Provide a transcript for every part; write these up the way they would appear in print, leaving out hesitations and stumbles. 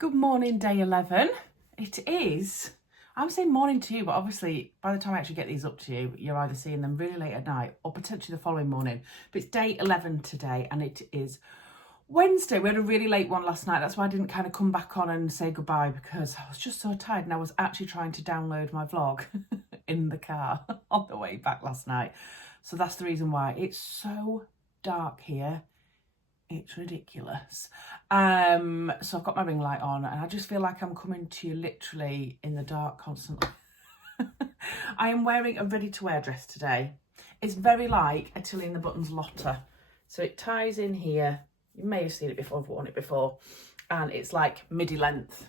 Good morning, day 11. It is, I'm saying morning to you, but obviously by the time I actually get these up to you, you're either seeing them really late at night or potentially the following morning. But it's day 11 today and it is Wednesday. We had a really late one last night. That's why I didn't kind of come back on and say goodbye, because I was just so tired and I was actually trying to download my vlog in the car on the way back last night. So that's the reason why. It's so dark here. It's ridiculous. So I've got my ring light on and I just feel like I'm coming to you literally in the dark constantly. I am wearing a ready to wear dress today. It's very like a Tilly in the Buttons Lotta. So it ties in here. You may have seen it before, I've worn it before. And it's like midi length.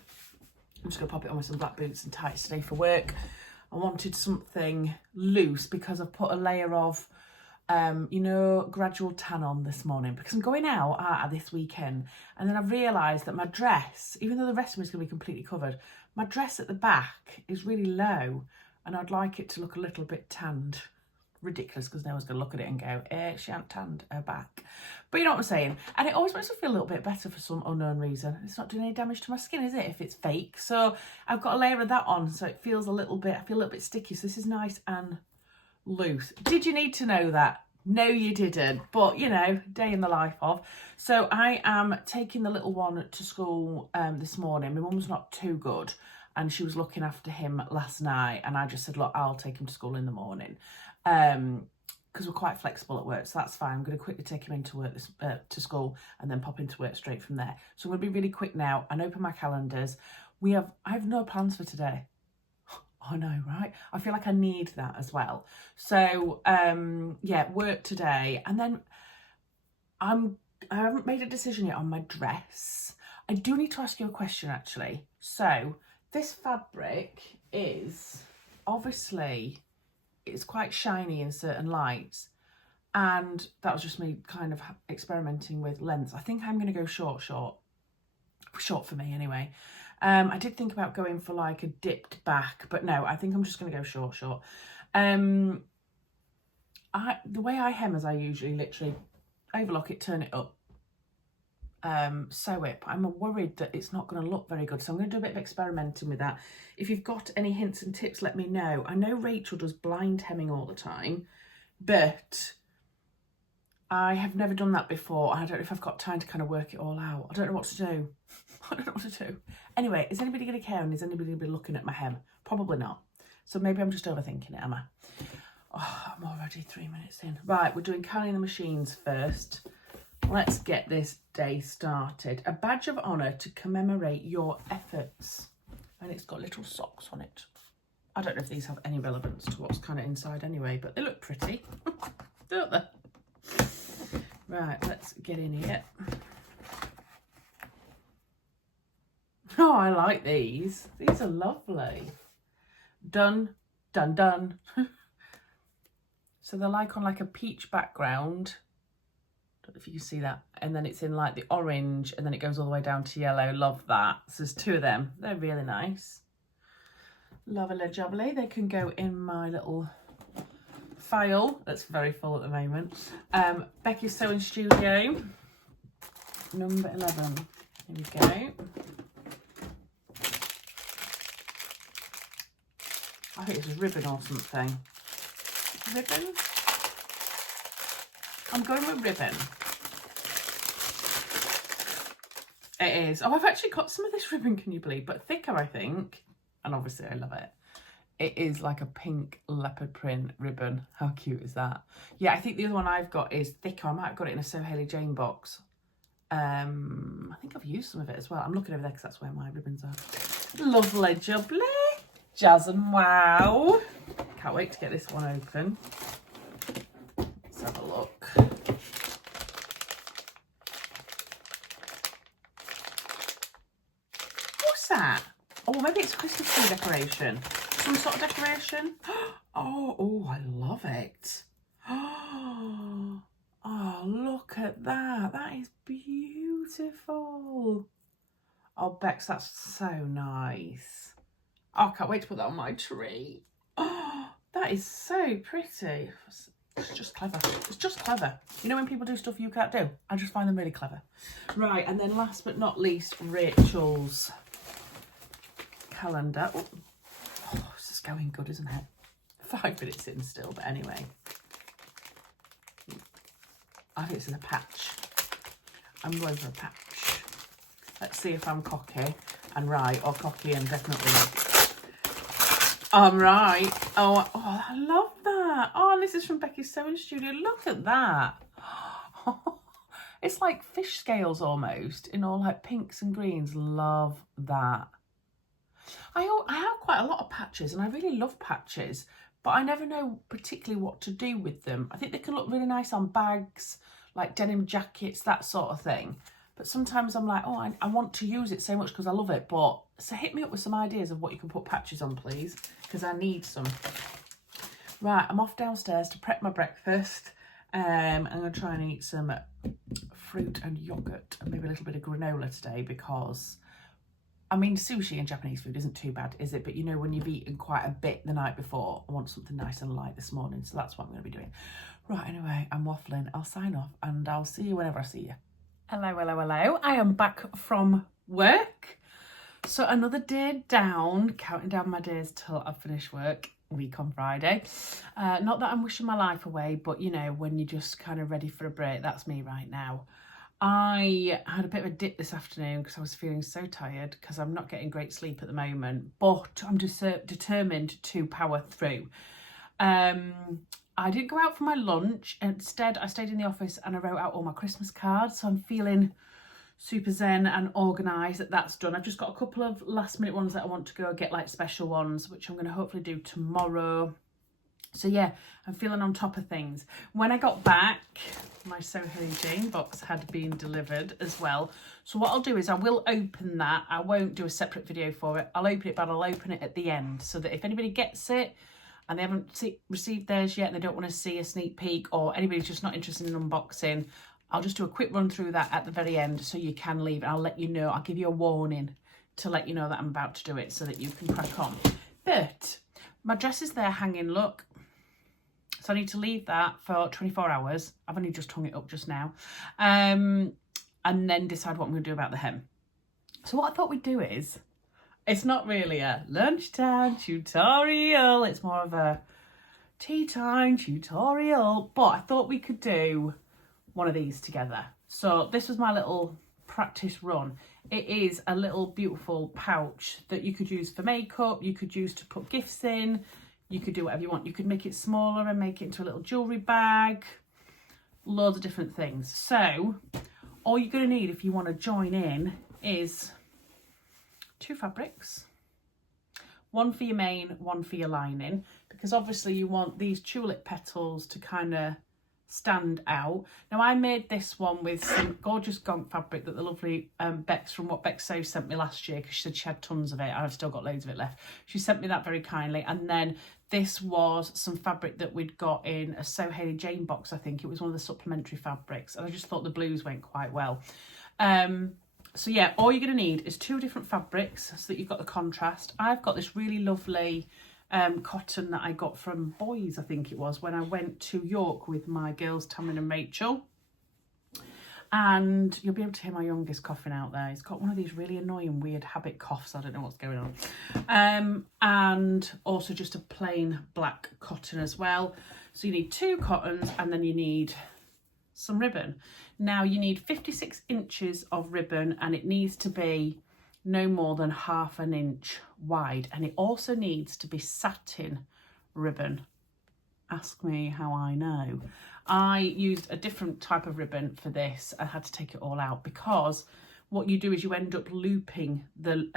I'm just gonna pop it on with some black boots and tights today for work. I wanted something loose because I've put a layer of gradual tan on this morning because I'm going out this weekend, and then I've realised that my dress, even though the rest of me is going to be completely covered, my dress at the back is really low and I'd like it to look a little bit tanned. Ridiculous, because no one's going to look at it and go, she ain't tanned her back. But you know what I'm saying? And it always makes me feel a little bit better for some unknown reason. It's not doing any damage to my skin, is it, if it's fake? So I've got a layer of that on, so it feels a little bit, I feel a little bit sticky. So this is nice and loose. Did you need to know that? No, you didn't, but you know, day in the life of. So I am taking the little one to school this morning. My mum's not too good and she was looking after him last night, and I just said, look, I'll take him to school in the morning because we're quite flexible at work, so that's fine. I'm going to quickly take him into work to school and then pop into work straight from there. So I'm going to be really quick now and open my calendars. I have no plans for today. I know, right? I feel like I need that as well. So, yeah, work today. And then I haven't made a decision yet on my dress. I do need to ask you a question, actually. So, this fabric is, obviously, it's quite shiny in certain lights. And that was just me kind of experimenting with lengths. I think I'm going to go short for me anyway. I did think about going for like a dipped back, but no, I think I'm just going to go short. The way I hem is I usually literally overlock it, turn it up, sew it, but I'm worried that it's not going to look very good. So I'm going to do a bit of experimenting with that. If you've got any hints and tips, let me know. I know Rachel does blind hemming all the time, but I have never done that before. I don't know if I've got time to kind of work it all out. I don't know what to do. I don't know what to do. Anyway, is anybody going to care, and is anybody going to be looking at my hem? Probably not. So maybe I'm just overthinking it, am I? Oh, I'm already 3 minutes in. Right, we're doing counting the machines first. Let's get this day started. A badge of honour to commemorate your efforts. And it's got little socks on it. I don't know if these have any relevance to what's kind of inside anyway, but they look pretty, don't they? Right, let's get in here. Oh, I like these. These are lovely. Done, done, done. So they're like on like a peach background. Don't know if you can see that. And then it's in like the orange, and then it goes all the way down to yellow. Love that. So there's two of them. They're really nice. Lovely jubbly. They can go in my little file that's very full at the moment. Becky's Sewing Studio, number 11. Here we go. I think it's a ribbon or something. Ribbon? I'm going with ribbon. It is. Oh, I've actually got some of this ribbon, can you believe? But thicker, I think. And obviously I love it. It is like a pink leopard print ribbon. How cute is that? Yeah, I think the other one I've got is thicker. I might have got it in a So Hayley Jane box. I think I've used some of it as well. I'm looking over there because that's where my ribbons are. Lovely jubbly. Jazz and wow. Can't wait to get this one open. Let's have a look. What's that? Oh, maybe it's a Christmas tree decoration. Some sort of decoration. Oh, I love it. Oh, look at that. That is beautiful. Oh, Bex, that's so nice. Oh, I can't wait to put that on my tree. Oh, that is so pretty. It's just clever. It's just clever. You know when people do stuff you can't do? I just find them really clever. Right, and then last but not least, Rachel's calendar. Oh, this is going good, isn't it? 5 minutes in still, but anyway. I think it's in a patch. I'm going for a patch. Let's see if I'm cocky and right, or cocky and definitely I'm right. Oh, I love that. Oh, this is from Becky's Sewing Studio. Look at that. It's like fish scales almost, in all like pinks and greens. Love that. I have quite a lot of patches, and I really love patches, but I never know particularly what to do with them. I think they can look really nice on bags, like denim jackets, that sort of thing. But sometimes I'm like, oh, I want to use it so much because I love it. But so hit me up with some ideas of what you can put patches on, please, because I need some. Right, I'm off downstairs to prep my breakfast. I'm going to try and eat some fruit and yoghurt and maybe a little bit of granola today because, I mean, sushi and Japanese food isn't too bad, is it? But you know, when you've eaten quite a bit the night before, I want something nice and light this morning. So that's what I'm going to be doing. Right, anyway, I'm waffling. I'll sign off and I'll see you whenever I see you. Hello, hello, hello. I am back from work. So another day down, counting down my days till I finish work, week on Friday. Not that I'm wishing my life away, but you know, when you're just kind of ready for a break, that's me right now. I had a bit of a dip this afternoon because I was feeling so tired because I'm not getting great sleep at the moment, but I'm just determined to power through. I didn't go out for my lunch. Instead, I stayed in the office and I wrote out all my Christmas cards. So I'm feeling super zen and organised that that's done. I've just got a couple of last minute ones that I want to go get, like special ones, which I'm going to hopefully do tomorrow. So yeah, I'm feeling on top of things. When I got back, my So Hilly Jane box had been delivered as well. So what I'll do is I will open that. I won't do a separate video for it. I'll open it, but I'll open it at the end so that if anybody gets it and they haven't received theirs yet and they don't want to see a sneak peek, or anybody's just not interested in unboxing, I'll just do a quick run through that at the very end so you can leave. I'll let you know. I'll give you a warning to let you know that I'm about to do it so that you can crack on. But my dress is there hanging, look. So I need to leave that for 24 hours. I've only just hung it up just now. And then decide what I'm going to do about the hem. So what I thought we'd do is, it's not really a lunchtime tutorial. It's more of a tea time tutorial. But I thought we could do one of these together. So this was my little practice run. It is a little beautiful pouch that you could use for makeup. You could use to put gifts in. You could do whatever you want. You could make it smaller and make it into a little jewellery bag. Loads of different things. So all you're going to need if you want to join in is 2 fabrics. One for your main, one for your lining. Because obviously you want these tulip petals to kind of stand out. Now I made this one with some gorgeous gonk fabric that the lovely Bex from What Bex Sews sent me last year, because she said she had tons of it. I've still got loads of it left. She sent me that very kindly. And then this was some fabric that we'd got in a So Haley Jane box, I think. It was one of the supplementary fabrics. And I just thought the blues went quite well. So yeah, all you're going to need is 2 different fabrics so that you've got the contrast. I've got this really lovely cotton that I got from Boys, I think it was, when I went to York with my girls Tamlin and Rachel. And you'll be able to hear my youngest coughing out there. He's got one of these really annoying weird habit coughs. I don't know what's going on. And also just a plain black cotton as well. So you need 2 cottons and then you need some ribbon. Now you need 56 inches of ribbon, and it needs to be no more than ½ an inch wide, and it also needs to be satin ribbon. Ask me how I know. I used a different type of ribbon for this. I had to take it all out because what you do is you end up looping the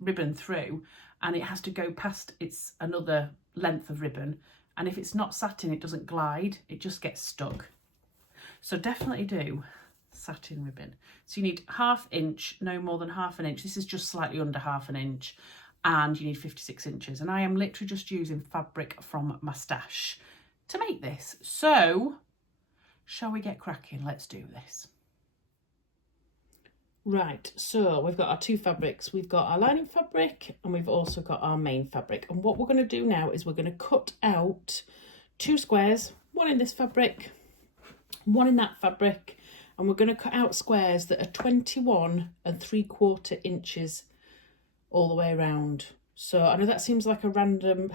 ribbon through, and it has to go past its another length of ribbon, and if it's not satin, it doesn't glide, it just gets stuck. So definitely do satin ribbon. So you need ½ inch, no more than ½ an inch. This is just slightly under ½ an inch, and you need 56 inches. And I am literally just using fabric from my stash to make this. So shall we get cracking? Let's do this. Right, so we've got our 2 fabrics. We've got our lining fabric and we've also got our main fabric. And what we're going to do now is we're going to cut out 2 squares one in this fabric, one in that fabric, and we're going to cut out squares that are 21 3/4 inches all the way around. So I know that seems like a random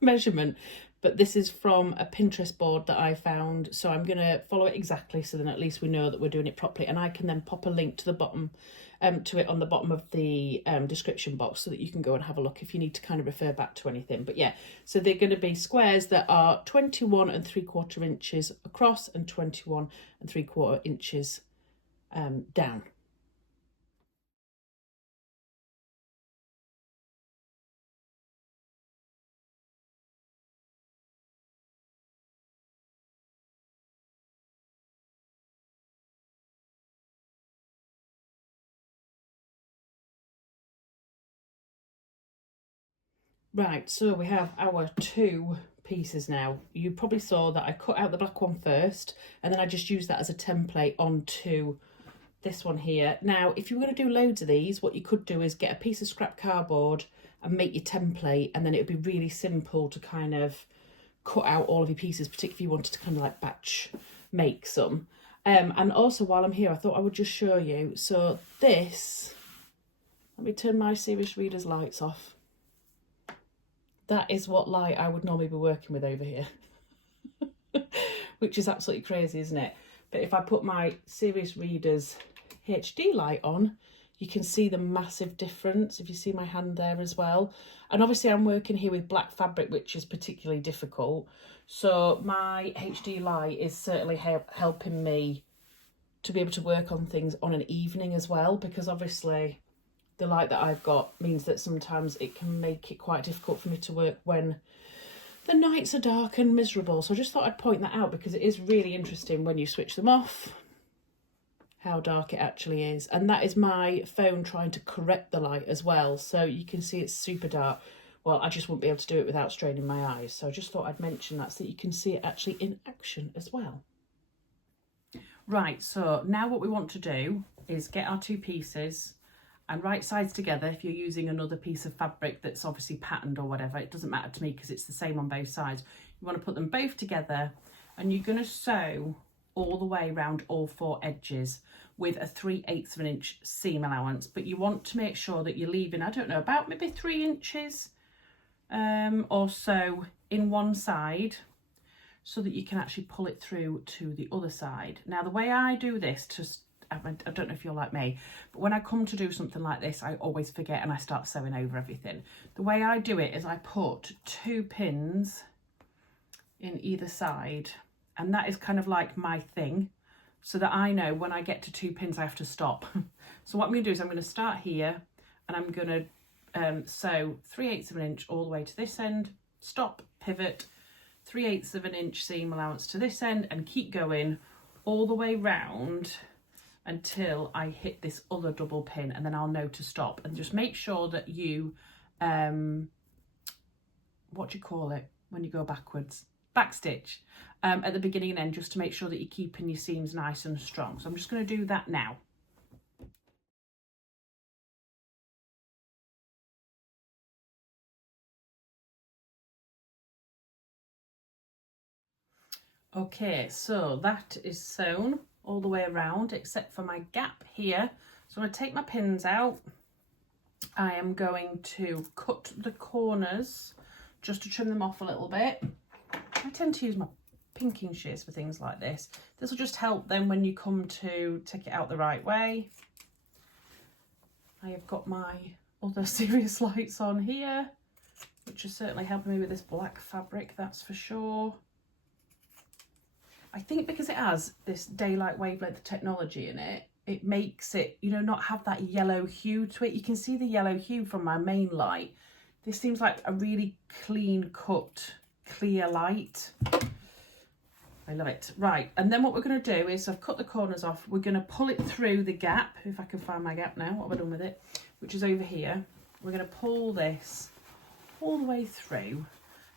measurement, but this is from a Pinterest board that I found, so I'm going to follow it exactly, so then at least we know that we're doing it properly, and I can then pop a link to the bottom to it on the bottom of the description box, so that you can go and have a look if you need to kind of refer back to anything. But yeah, so they're going to be squares that are 21 3/4 inches across and 21 3/4 inches down. Right, so we have our 2 pieces now. You probably saw that I cut out the black one first, and then I just used that as a template onto this one here. Now, if you were going to do loads of these, what you could do is get a piece of scrap cardboard and make your template, and then it would be really simple to kind of cut out all of your pieces, particularly if you wanted to kind of like batch make some. And also, while I'm here, I thought I would just show you. So this, let me turn my Serious Readers lights off. That is what light I would normally be working with over here, which is absolutely crazy, isn't it? But if I put my Serious Readers HD light on, you can see the massive difference, if you see my hand there as well. And obviously I'm working here with black fabric, which is particularly difficult. So my HD light is certainly helping me to be able to work on things on an evening as well, because obviously the light that I've got means that sometimes it can make it quite difficult for me to work when the nights are dark and miserable. So I just thought I'd point that out, because it is really interesting when you switch them off how dark it actually is. And that is my phone trying to correct the light as well, so you can see it's super dark. Well, I just wouldn't be able to do it without straining my eyes, so I just thought I'd mention that so that you can see it actually in action as well. Right, so now what we want to do is get our 2 pieces and right sides together. If you're using another piece of fabric that's obviously patterned or whatever, it doesn't matter to me because it's the same on both sides. You want to put them both together, and you're going to sew all the way around all 4 edges with a 3/8 of an inch seam allowance. But you want to make sure that you're leaving, I don't know, about maybe 3 inches or so in one side, so that you can actually pull it through to the other side. Now, the way I do this, I don't know if you're like me, but when I come to do something like this, I always forget and I start sewing over everything. The way I do it is I put 2 pins in either side, and that is kind of like my thing, so that I know when I get to 2 pins I have to stop. So what I'm going to do is I'm going to start here, and I'm going to sew 3/8 of an inch all the way to this end, stop, pivot, 3/8 of an inch seam allowance to this end, and keep going all the way round until I hit this other double pin, and then I'll know to stop. And just make sure that you what do you call it when you go backwards? Backstitch at the beginning and end, just to make sure that you're keeping your seams nice and strong. So I'm just going to do that now. Okay, so that is sewn all the way around except for my gap here. So I'm going to take my pins out. I am going to cut the corners just to trim them off a little bit. I tend to use my pinking shears for things like this. This will just help then when you come to take it out the right way. I have got my other Serious lights on here, which is certainly helping me with this black fabric, that's for sure. I think because it has this daylight wavelength technology in it, it makes it, you know, not have that yellow hue to it. You can see the yellow hue from my main light. This seems like a really clean cut, clear light. I love it. Right, and then what we're going to do is, I've cut the corners off, we're going to pull it through the gap, if I can find my gap now, what have I done with it, which is over here. We're going to pull this all the way through,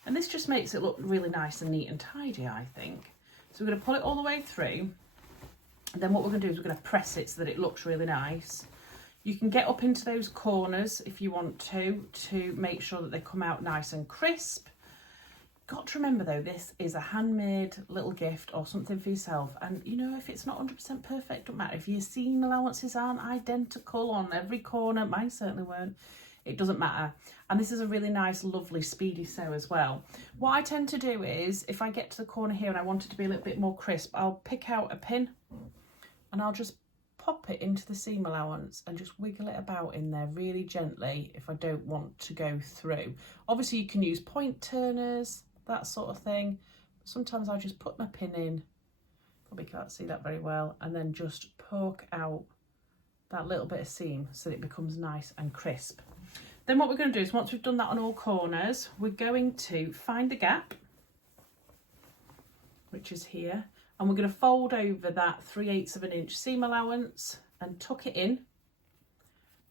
and this just makes it look really nice and neat and tidy, I think. So we're going to pull it all the way through, and then what we're going to do is we're going to press it so that it looks really nice. You can get up into those corners if you want to make sure that they come out nice and crisp. got to remember though, this is a handmade little gift or something for yourself. And you know, if it's not 100% perfect, don't matter. If your seam allowances aren't identical on every corner, mine certainly weren't, it doesn't matter. And this is a really nice, lovely, speedy sew as well. What I tend to do is, if I get to the corner here and I want it to be a little bit more crisp, I'll pick out a pin and I'll just pop it into the seam allowance and just wiggle it about in there really gently if I don't want to go through. Obviously you can use point turners, that sort of thing. Sometimes I just put my pin in, probably can't see that very well, and then just poke out that little bit of seam so that it becomes nice and crisp. Then what we're going to do is, once we've done that on all corners, we're going to find the gap, which is here, and we're going to fold over that 3/8 of an inch seam allowance and tuck it in,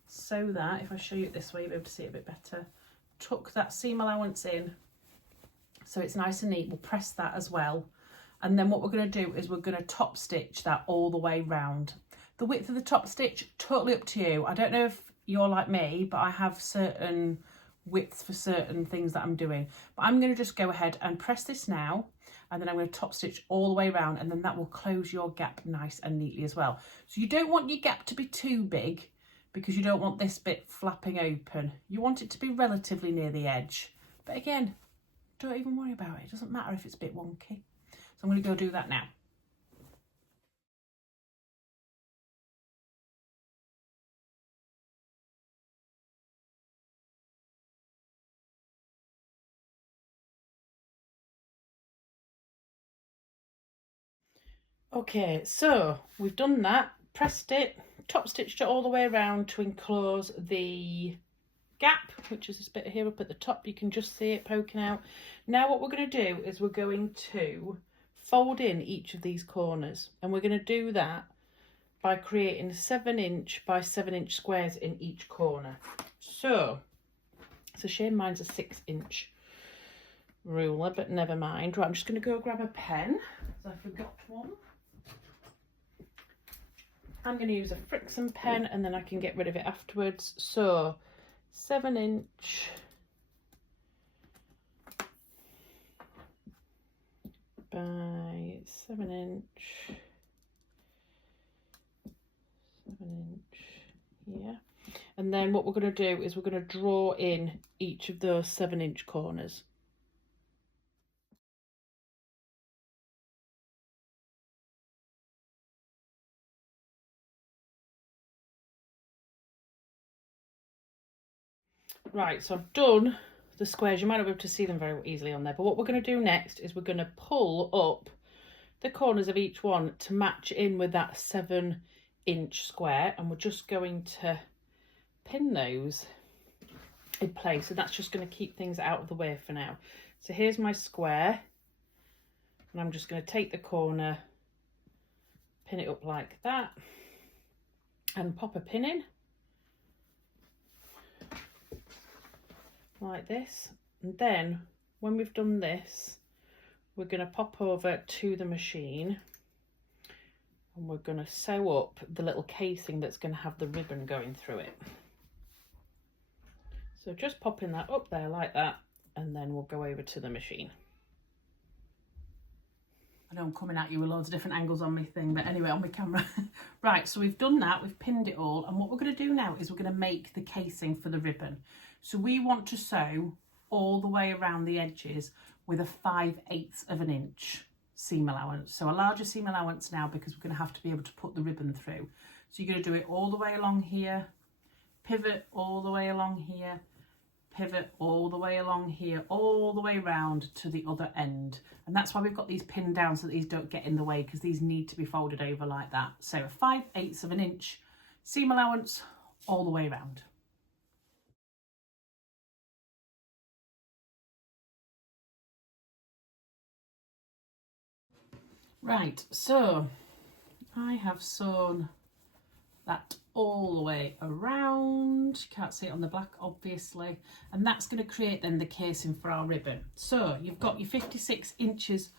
so that, if I show you it this way, you'll be able to see it a bit better. Tuck that seam allowance in so it's nice and neat. We'll press that as well. And then what we're going to do is we're going to top stitch that all the way round. The width of the top stitch, totally up to you. I don't know if you're like me, but I have certain widths for certain things that I'm doing. But I'm going to just go ahead and press this now, and then I'm going to top stitch all the way around, and then that will close your gap nice and neatly as well. So you don't want your gap to be too big, because you don't want this bit flapping open. You want it to be relatively near the edge. But again, don't even worry about it. It doesn't matter if it's a bit wonky. So I'm going to go do that now. Okay, so we've done that, pressed it, top stitched it all the way around to enclose the gap, which is this bit here up at the top. You can just see it poking out. Now what we're going to do is we're going to fold in each of these corners, and we're going to do that by creating 7" by 7" squares in each corner. So it's a shame mine's a 6" ruler, but never mind. Right, I'm just going to go grab a pen, because I forgot one. I'm going to use a Friction pen, and then I can get rid of it afterwards. So 7" by 7". 7", yeah. And then what we're going to do is we're going to draw in each of those 7" corners. Right, so I've done the squares. You might not be able to see them very easily on there, but what we're going to do next is we're going to pull up the corners of each one to match in with that 7" square, and we're just going to pin those in place, and that's just going to keep things out of the way for now. So here's my square, and I'm just going to take the corner, pin it up like that, and pop a pin in like this. And then when we've done this, we're going to pop over to the machine, and we're going to sew up the little casing that's going to have the ribbon going through it. So just popping that up there like that, and then we'll go over to the machine. I know I'm coming at you with loads of different angles on my thing, but anyway, on my camera. Right, so we've done that, we've pinned it all, and what we're going to do now is we're going to make the casing for the ribbon. So we want to sew all the way around the edges with a 5/8 of an inch seam allowance. So a larger seam allowance now, because we're going to have to be able to put the ribbon through. So you're going to do it all the way along here, pivot all the way along here, pivot all the way along here, all the way round to the other end. And that's why we've got these pinned down, so that these don't get in the way, because these need to be folded over like that. So a 5/8 of an inch seam allowance all the way around. Right, so I have sewn that all the way around. You can't see it on the black, obviously, and that's going to create then the casing for our ribbon. So you've got your 56 inches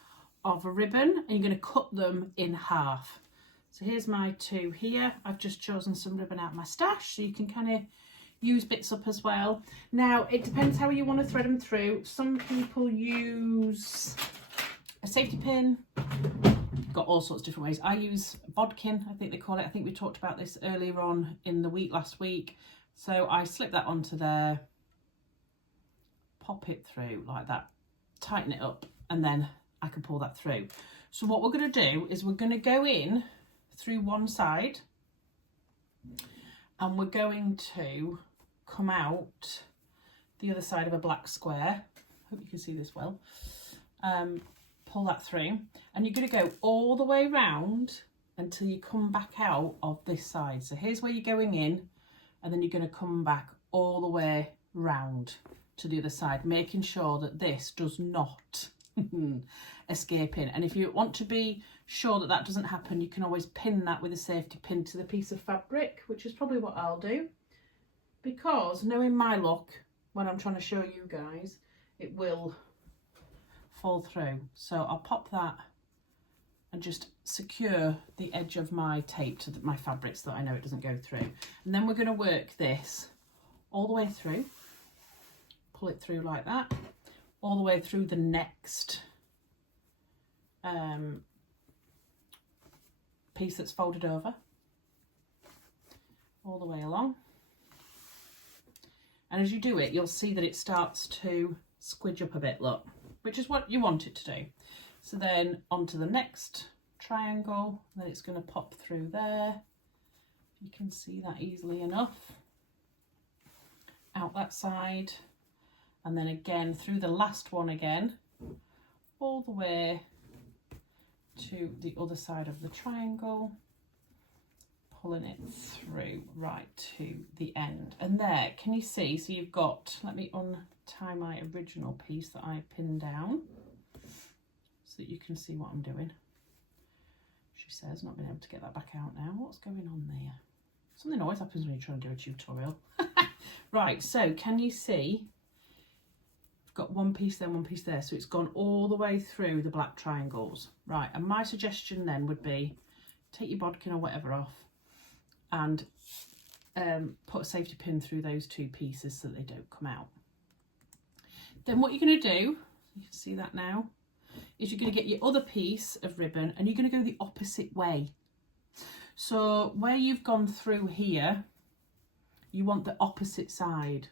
of a ribbon, and you're going to cut them in half. So here's my two here. I've just chosen some ribbon out of my stash, so you can kind of use bits up as well. Now, it depends how you want to thread them through. Some people use a safety pin. Got all sorts of different ways. I use bodkin, I think they call it. I think we talked about this earlier on in the week last week. So I slip that onto there, pop it through like that, tighten it up, and then I can pull that through. So what we're going to do is we're going to go in through one side, and we're going to come out the other side of a black square. Hope you can see this well. Pull that through, and you're going to go all the way round until you come back out of this side. So here's where you're going in, and then you're going to come back all the way round to the other side, making sure that this does not escape in. And if you want to be sure that that doesn't happen, you can always pin that with a safety pin to the piece of fabric, which is probably what I'll do, because knowing my luck, when I'm trying to show you guys, it will fall through. So I'll pop that and just secure the edge of my tape to my fabric so that I know it doesn't go through. And then we're going to work this all the way through, pull it through like that, all the way through the next piece that's folded over, all the way along. And as you do it, you'll see that it starts to squidge up a bit, look, which is what you want it to do. So then onto the next triangle, then it's going to pop through there. You can see that easily enough. Out that side, and then again through the last one again, all the way to the other side of the triangle, pulling it through right to the end. And there, can you see? So you've got, let me untie my original piece that I pinned down so that you can see what I'm doing. She says, not being able to get that back out now. What's going on there? Something always happens when you're trying to do a tutorial. Right, so can you see? I've got one piece there, one piece there. So it's gone all the way through the black triangles. Right, and my suggestion then would be take your bodkin or whatever off and put a safety pin through those two pieces so that they don't come out. Then what you're going to do, you can see that now, is you're going to get your other piece of ribbon and you're going to go the opposite way. So where you've gone through here, you want the opposite side.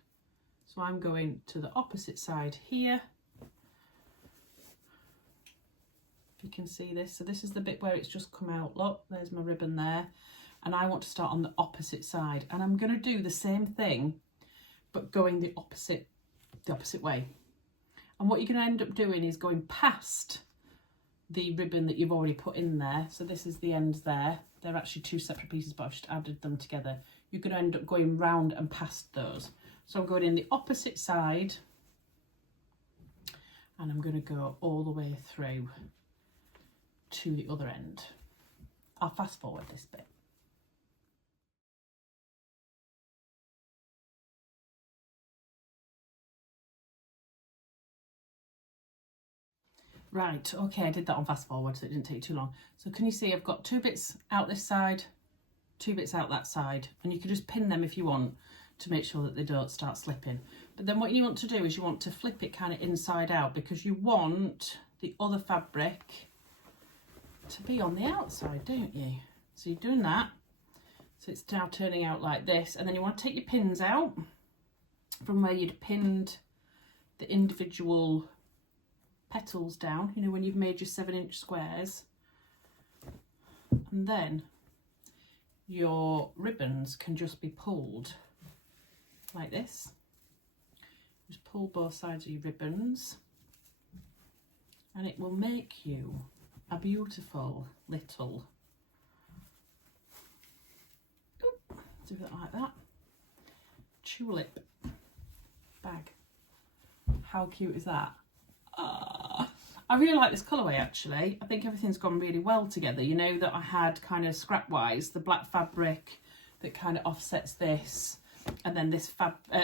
So I'm going to the opposite side here. If you can see this. So this is the bit where it's just come out. Look, there's my ribbon there. And I want to start on the opposite side. And I'm going to do the same thing, but going the opposite way. And what you're going to end up doing is going past the ribbon that you've already put in there. So this is the end there. They're actually two separate pieces, but I've just added them together. You're going to end up going round and past those. So I'm going in the opposite side, and I'm going to go all the way through to the other end. I'll fast forward this bit. Right, okay, I did that on fast forward, so it didn't take too long. So can you see I've got two bits out this side, two bits out that side, and you can just pin them if you want to make sure that they don't start slipping. But then what you want to do is you want to flip it kind of inside out, because you want the other fabric to be on the outside, don't you? So you're doing that. So it's now turning out like this, and then you want to take your pins out from where you'd pinned the individual petals down, you know, when you've made your 7-inch squares, and then your ribbons can just be pulled like this. Just pull both sides of your ribbons and it will make you a beautiful little, do that like that, tulip bag. How cute is that? I really like this colourway actually. I think everything's gone really well together. You know that I had kind of scrap wise the black fabric that kind of offsets this, and then this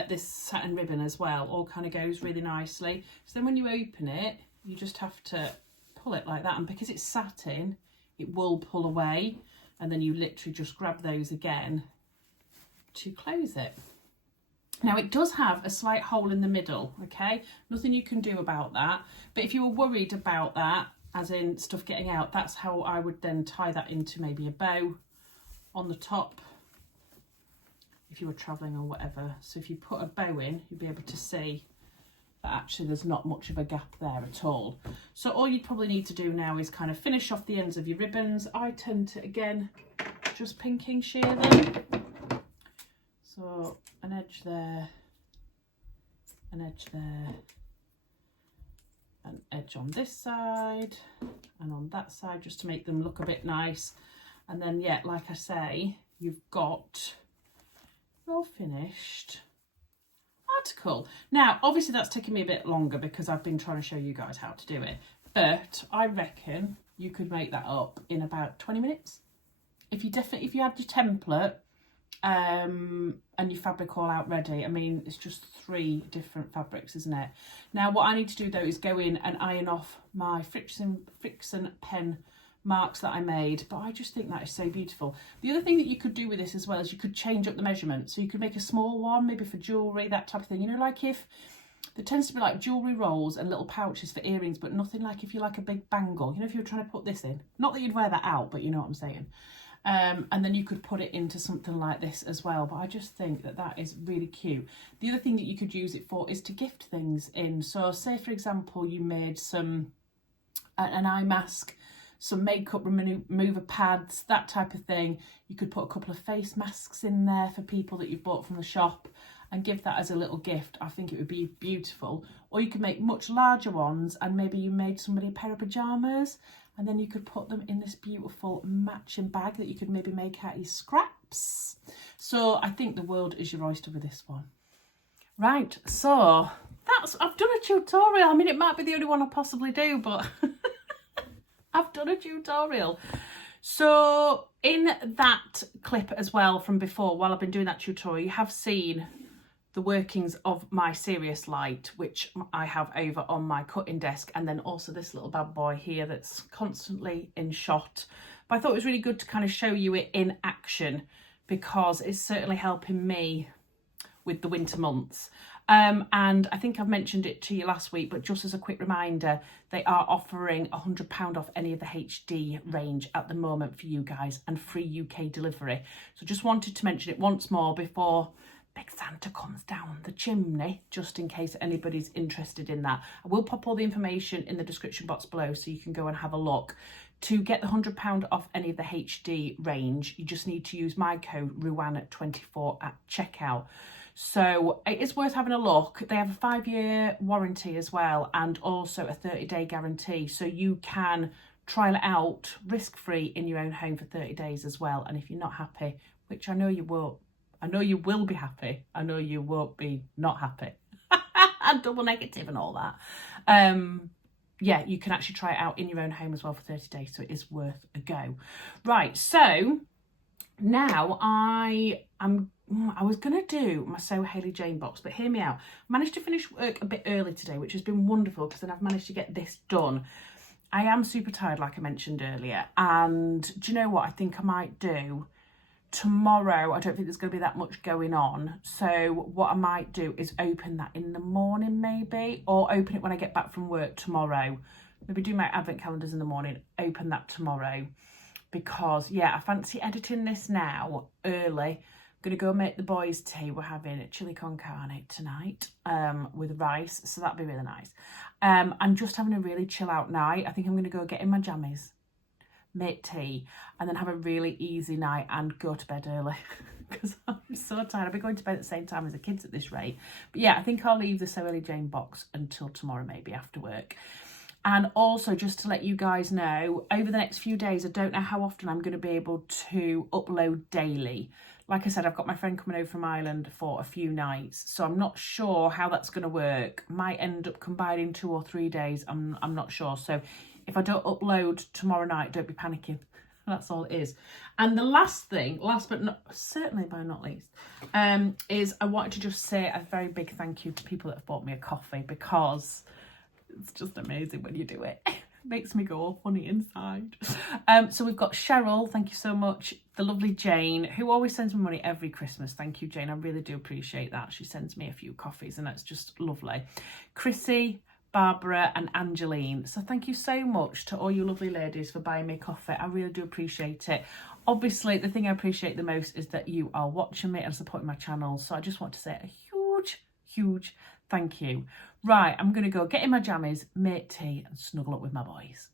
this satin ribbon as well, all kind of goes really nicely. So then when you open it, you just have to pull it like that, and because it's satin it will pull away, and then you literally just grab those again to close it. Now it does have a slight hole in the middle, okay? Nothing you can do about that. But if you were worried about that, as in stuff getting out, that's how I would then tie that into maybe a bow on the top if you were travelling or whatever. So if you put a bow in, you'll be able to see that actually there's not much of a gap there at all. So all you'd probably need to do now is kind of finish off the ends of your ribbons. I tend to, again, just pinking shear them. So an edge there, an edge there, an edge on this side and on that side, just to make them look a bit nice. And then, yeah, like I say, you've got your finished article. Now, obviously that's taken me a bit longer because I've been trying to show you guys how to do it, but I reckon you could make that up in about 20 minutes. If you had your template and your fabric all out ready. I mean, it's just 3 different fabrics, isn't it? Now what I need to do though is go in and iron off my friction pen marks that I made, but I just think that is so beautiful. The other thing that you could do with this as well is you could change up the measurement. So you could make a small one, maybe for jewellery, that type of thing. You know, like if there tends to be like jewellery rolls and little pouches for earrings, but nothing like if you like a big bangle. You know, if you were trying to put this in, not that you'd wear that out, but you know what I'm saying. And then you could put it into something like this as well, but I just think that that is really cute. The other thing that you could use it for is to gift things in. So say for example you made an eye mask, some makeup remover pads, that type of thing. You could put a couple of face masks in there for people that you've bought from the shop and give that as a little gift. I think it would be beautiful. Or you could make much larger ones and maybe you made somebody a pair of pyjamas and then you could put them in this beautiful matching bag that you could maybe make out of your scraps. So I think the world is your oyster with this one. Right, so I've done a tutorial. I mean, it might be the only one I'll possibly do, but I've done a tutorial. So in that clip as well from before, while I've been doing that tutorial, you have seen the workings of my serious light, which I have over on my cutting desk, and then also this little bad boy here that's constantly in shot. But I thought it was really good to kind of show you it in action because it's certainly helping me with the winter months. And I think I've mentioned it to you last week, but just as a quick reminder, they are offering £100 off any of the HD range at the moment for you guys and free UK delivery. So just wanted to mention it once more before Big Santa comes down the chimney, just in case anybody's interested in that. I will pop all the information in the description box below so you can go and have a look. To get the £100 off any of the HD range, you just need to use my code RUAN24 at checkout. So it is worth having a look. They have a 5-year warranty as well and also a 30-day guarantee. So you can trial it out risk-free in your own home for 30 days as well. And if you're not happy, which I know you won't, I know you will be happy. I know you won't be not happy. And double negative and all that. Yeah, you can actually try it out in your own home as well for 30 days. So it is worth a go. Right, so now I was going to do my So Hayley Jane box, but hear me out. Managed to finish work a bit early today, which has been wonderful because then I've managed to get this done. I am super tired, like I mentioned earlier. And do you know what I think I might do? Tomorrow, I don't think there's going to be that much going on. So what I might do is open that in the morning maybe, or open it when I get back from work tomorrow. Maybe do my advent calendars in the morning, open that tomorrow. Because, yeah, I fancy editing this now, early. I'm going to go make the boys tea. We're having a chili con carne tonight with rice, so that'll be really nice. I'm just having a really chill out night. I think I'm going to go get in my jammies, make tea, and then have a really easy night and go to bed early because I'm so tired. I'll be going to bed at the same time as the kids at this rate. But yeah, I think I'll leave the So Hayley Jane box until tomorrow, maybe after work. And also, just to let you guys know, over the next few days, I don't know how often I'm going to be able to upload daily. Like I said, I've got my friend coming over from Ireland for a few nights, so I'm not sure how that's going to work. Might end up combining 2 or 3 days. I'm not sure. So if I don't upload tomorrow night, don't be panicking. That's all it is. And the last thing, last but not certainly by not least, is I wanted to just say a very big thank you to people that have bought me a coffee because it's just amazing when you do it. makes me go all funny inside. So we've got Cheryl, thank you so much. The lovely Jane, who always sends me money every Christmas. Thank you, Jane. I really do appreciate that. She sends me a few coffees and that's just lovely. Chrissy, Barbara and Angeline. So thank you so much to all you lovely ladies for buying me coffee. I really do appreciate it. Obviously, the thing I appreciate the most is that you are watching me and supporting my channel. So I just want to say a huge thank you. Right, I'm going to go get in my jammies, make tea and snuggle up with my boys.